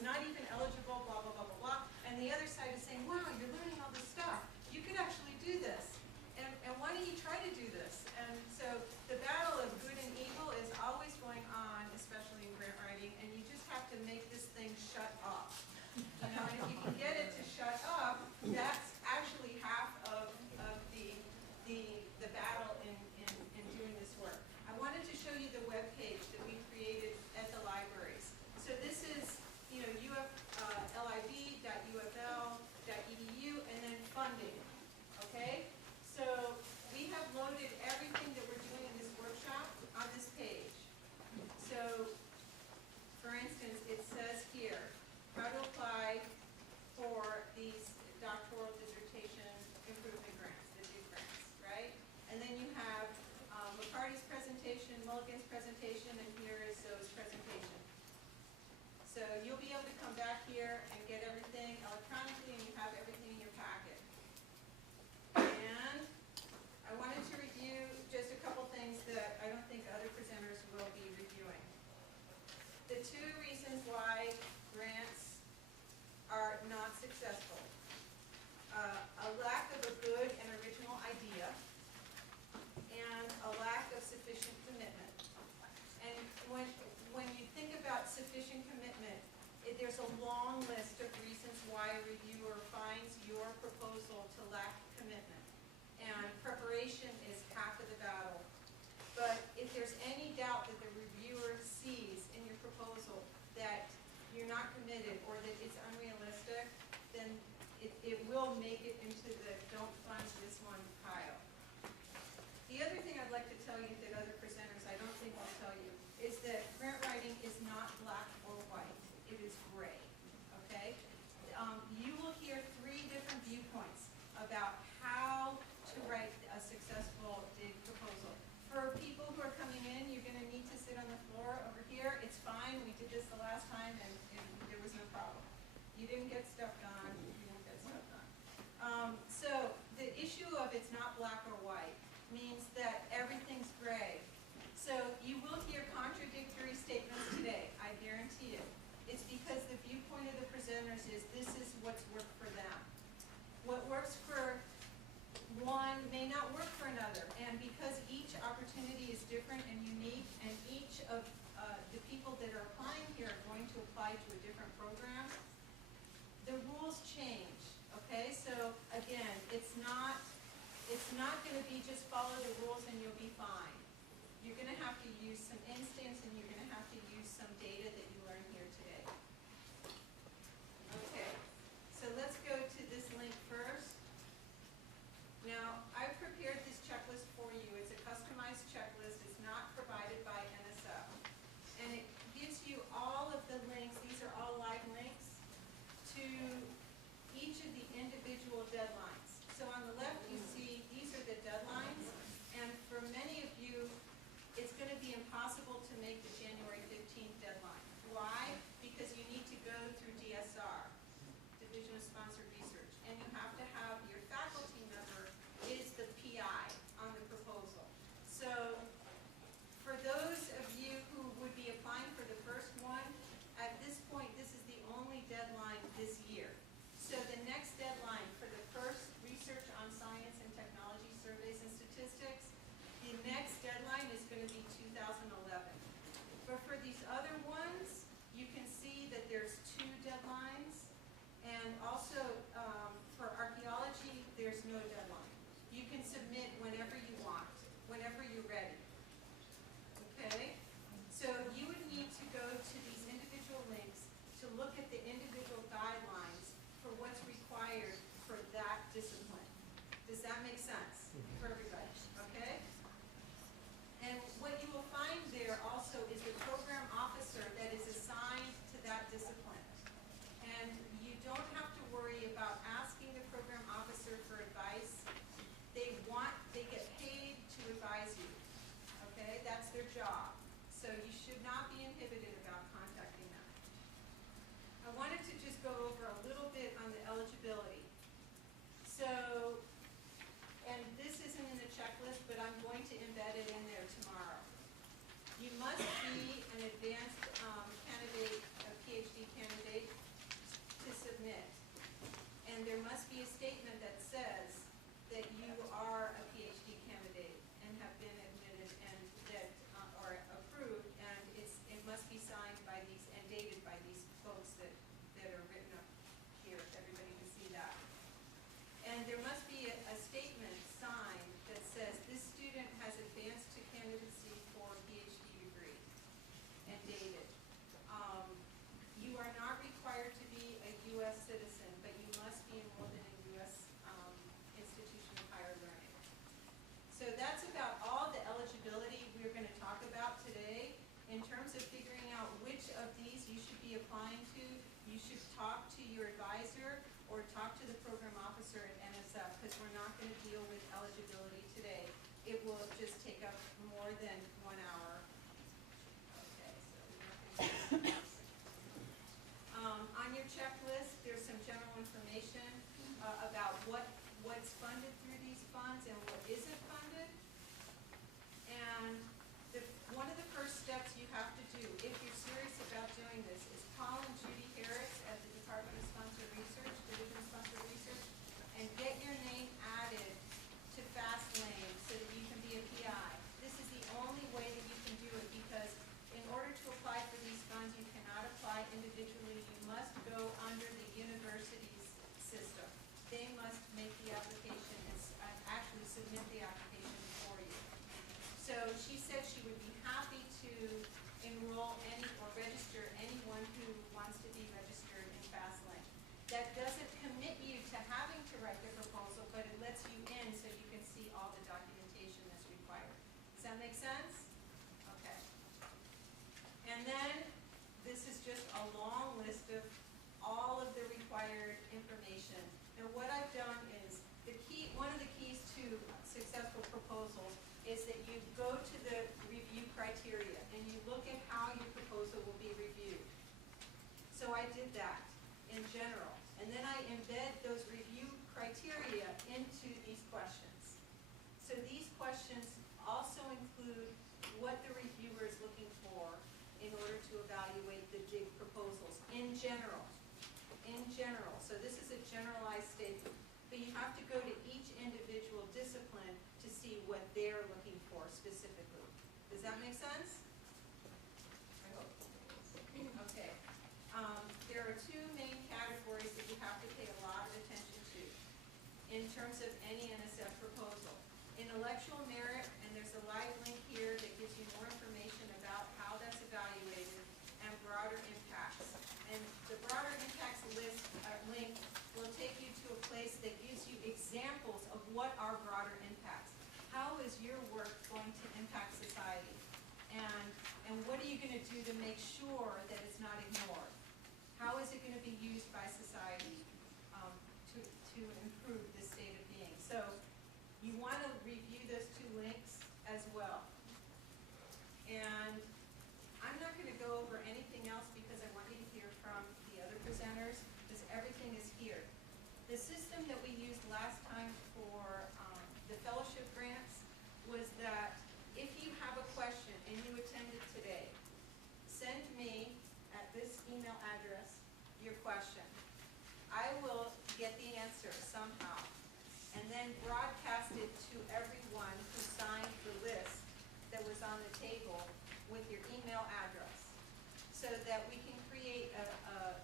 was not even eligible, blah, blah, blah, blah, blah. And the other side is saying, wow, you're learning all this stuff. You could actually do this. And why don't you try to do this? And so the battle of good and evil is always going on, especially in grant writing, and you just have to make this thing shut up. You know, and if you can get it to shut up, that's actually half of the battle in doing this work. I wanted to show you the web page that we created at the libraries. So this is, you know, lib.ufl.edu and then funding. Okay? So we have loaded everything that we're doing in this workshop on this page. So, for instance, it says here, how to apply for these doctoral dissertation improvement grants, the DIG grants, right? And then you have McCarty's presentation, Mulligan's presentation, and here is Zoe's presentation. So you'll be able to come back here and get everything electronically, and you have everything in your packet. And I wanted to review just a couple things that I don't think other presenters will be reviewing. The two reasons why grants are not successful. A lack of a good and original idea, and a lack of sufficient commitment. And when you think about sufficient commitment, there's a long list of reasons why a reviewer finds your proposal to lack commitment. And preparation is half of the battle. But if there's any doubt that the reviewer sees in your proposal that you're not committed or that it's unrealistic, then it will make it into the don't fund this one pile. The other thing I'd like to tell you that other presenters I don't think will tell you is that grant writing is not black or white. It is gray, okay? You will hear 3 different viewpoints about how to write a successful DIG proposal. For people who are coming in, you're going to need to sit on the floor over here. It's fine. We did this the last time, and there was no problem. You didn't get stuff done. You didn't get stuff done. So the issue of it's not black or white means that everything's gray. So you will hear contradictory statements today, I guarantee it. It's because the viewpoint of the presenters is this is what's worked for them. What works for one may not work for another, and because each opportunity is different and unique, and each of the people that are applying here are going to apply to a different program, the rules change, okay? So again, it's not going to be just follow the rules and you'll be fine. You're going to have to use some instincts, and you're going to have to use some data that you learn here today. Okay, so let's go to this link first. Now, I've prepared this checklist for you. It's a customized checklist. It's not provided by NSF. And it gives you all of the links. These are all live links to each of the individual deadlines. So on the left, you see these are the deadlines. And for many of you, it's going to be impossible to make the January 15th deadline. Why? Because you need to go through DSR, Division of Sponsored Research, and you have to have your faculty member is the PI on the proposal. So for those of you who would be applying for the first one, at this point, this is the only deadline this year. So the next deadline for the first Research on Science and Technology Surveys and Statistics, the next deadline is going to be 2011. But for these other ones, you can see that there's 2 deadlines. And also, for archaeology, there's no deadline. You can submit whenever you want, whenever you're ready. Okay? So you would need to go to these individual links to look at the individual guidelines for what's required for that discipline. Does that make sense for everybody? Okay? And what you will find there also is the program officer that is assigned to that discipline. And you don't have to worry about asking the program officer for advice. They get paid to advise you. Okay? That's their job. So you should not be inhibited about contacting them. I wanted to just go over a little bit on the eligibility. So, and this isn't in the checklist, but I'm going to embed it in there tomorrow. You must be an advanced candidate, a PhD candidate, be applying to, you should talk to your advisor or talk to the program officer at NSF, because we're not going to deal with eligibility today. It will just take up more than 1 hour. Okay, so we're not going to do this. On your checklist, there's some general information about what's funded through these funds and what isn't funded. And one of the first steps you have to do, if you're serious about doing this, is call in Judy Harris at the Department of Sponsored Research, Division of Sponsored Research, and get your name added to FastLane so that you can be a PI. This is the only way that you can do it, because in order to apply for these funds, you cannot apply individually. You must go under the university's system. They must make the application and actually submit the application for you. So she said she would be happy to enroll any or register anyone who wants to be registered in FastLane. That doesn't commit you to having to write the proposal, but it lets you in so you can see all the documentation that's required. Does that make sense? Okay. And then this is just a long list of all of the required information. Now what I've done is, one of the keys to successful proposals is that you go to the review criteria and you look at how your proposal will be reviewed. So I did that in general. And then I embed those review criteria into these questions. So these questions also include what the reviewer is looking for in order to evaluate the big proposals in general. In general. So this is a generalized statement. But you have to go to each individual discipline to see what they're looking for specifically. Does that make sense? I hope. Okay. There are two main categories that you have to pay a lot of attention to in terms of any NSF proposal. Intellectual merit, and there's a live link here that gives you more information about how that's evaluated, and broader impacts. And the broader impacts link will take you to a place that gives you examples of what are broader impacts. How is your work going to impact society? And what are you going to do to make sure that it's not ignored? How is it going to be used by society to improve the state of being? So you want to review those two links as well. And I'm not going to go over anything else because I want you to hear from the other presenters, because everything is here. The system that we used last time for the fellowship grants was that if you have a question and you attended today, send me at this email address your question. I will get the answer somehow and then broadcast it to everyone who signed the list that was on the table with your email address, so that we can create a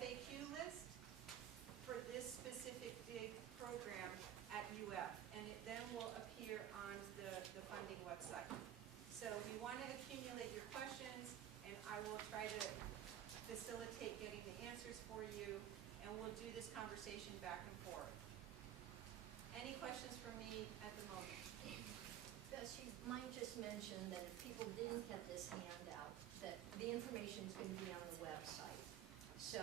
FAQ list for this specific DIG program at UF, and it then will appear on the funding website. So we want to accumulate your questions, and I will try to facilitate getting the answers for you, and we'll do this conversation back and forth. Any questions for me at the moment? Bess, you might just mention that if people didn't get this handout, that the information is going to be on the website. So,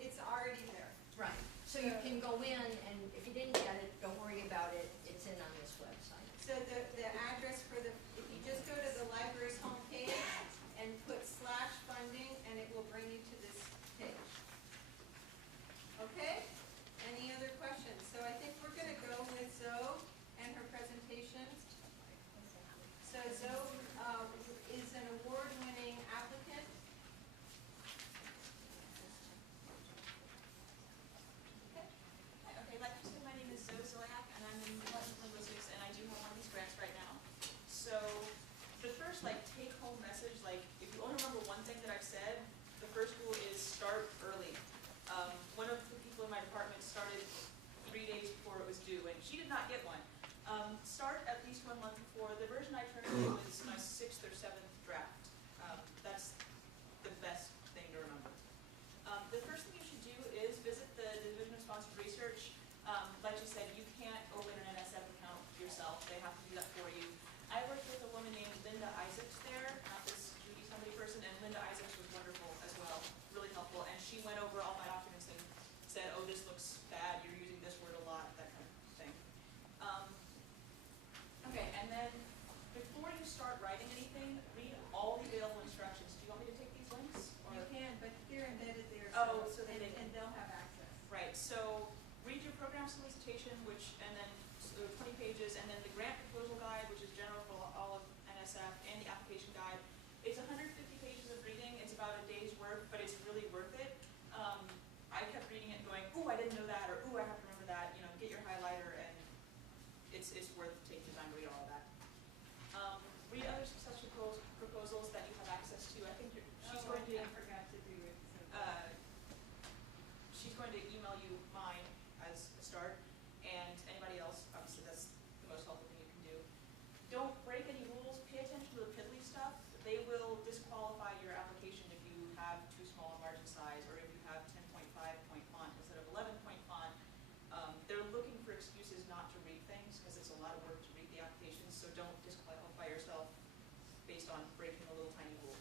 It's already there. right. So you can go in, and if you didn't get it, don't worry about it. It's in on this website. So the address for if you just go to the library's homepage and put /funding, and it will bring you to this page. Okay? Any other questions? So I think we're going to go with Zoe and her presentation. So Zoe is an award-winning applicant. Okay, like so read your program solicitation, and then 20 pages, and then the grant proposal guide, which is general for all of NSF, and the application guide. It's 150 pages of reading. It's about a day's work, but it's really worth it. I kept reading it and going, ooh, I didn't know that, or ooh, I have to remember that. You know, get your highlighter, and it's worth taking the time to read all of that. Read other success proposals that you have access to. I think she's going to. I forgot to do it. She's going to email you mine as a start, and anybody else. Obviously, that's the most helpful thing you can do. Don't break any rules. Pay attention to the piddly stuff. They will disqualify your application if you have too small a margin size, or if you have 10.5 point font instead of 11 point font. They're looking for excuses not to read things because it's a lot of work to read the applications. So don't disqualify yourself based on breaking a little tiny rule.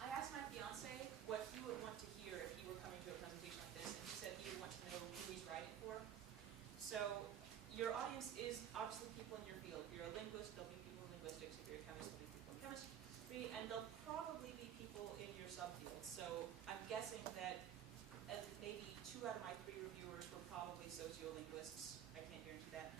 I asked my fiance what he would want to hear if he were coming to a presentation like this, and he said he would want to know who he's writing for. So your audience is obviously people in your field. If you're a linguist, there'll be people in linguistics. If you're a chemist, there'll be people in chemistry, and there'll probably be people in your subfield. So I'm guessing that maybe 2 out of my 3 reviewers were probably sociolinguists. I can't guarantee that.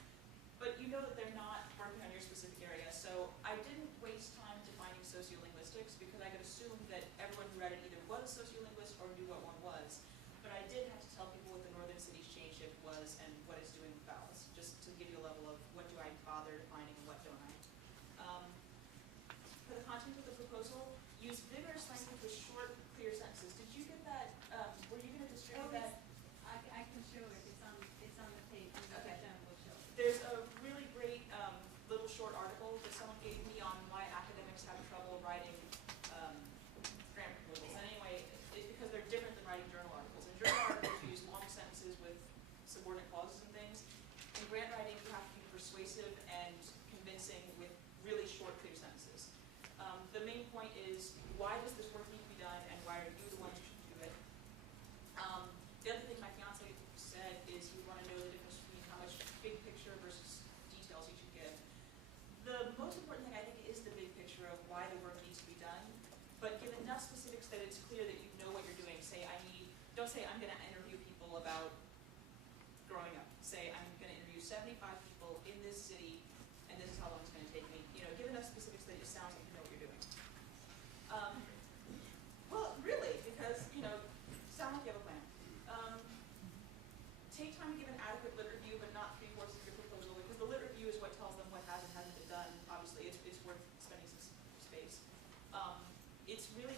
But you know that they're not working on your specific area. So I didn't waste time defining sociolinguistics because I could assume that everyone who read it either was a sociolinguist or knew what one was. But I did have to tell people what the Northern Cities change shift was and what it's doing with vowels, just to give you a level of what do I bother defining and what don't I. For the content of the proposal, use vigorous language with short, clear sentences. Did you get that? Were you going to distribute that? I can show it. It's on the page. Okay. We'll show it. There's a really great little short article that someone gave me on why academics have trouble writing grant proposals. And anyway, it's because they're different than writing journal articles. In journal articles, you use long sentences with subordinate clauses and things. In grant writing, you have to be persuasive and convincing with really short, clear sentences. The main point is, why does this work need to be done, and why are you the ones who should do it? The other thing my fiance said is he would want to know the difference between how much big picture versus details you should give. The most important thing I think is the big picture of why the work needs to be done, but give enough specifics that it's clear that you know what you're doing. Don't say I'm going to interview people about growing up. Say I'm going to interview 75 people in this city, and this is how long it's going to take me. You know, give enough specifics that it sounds like you know what you're doing. Well, really, because sound like you have a plan. Take time to give an adequate lit review, but not 3/4 of your proposal, because the lit review is what tells them what has and hasn't been done. Obviously, it's worth spending some space. It's really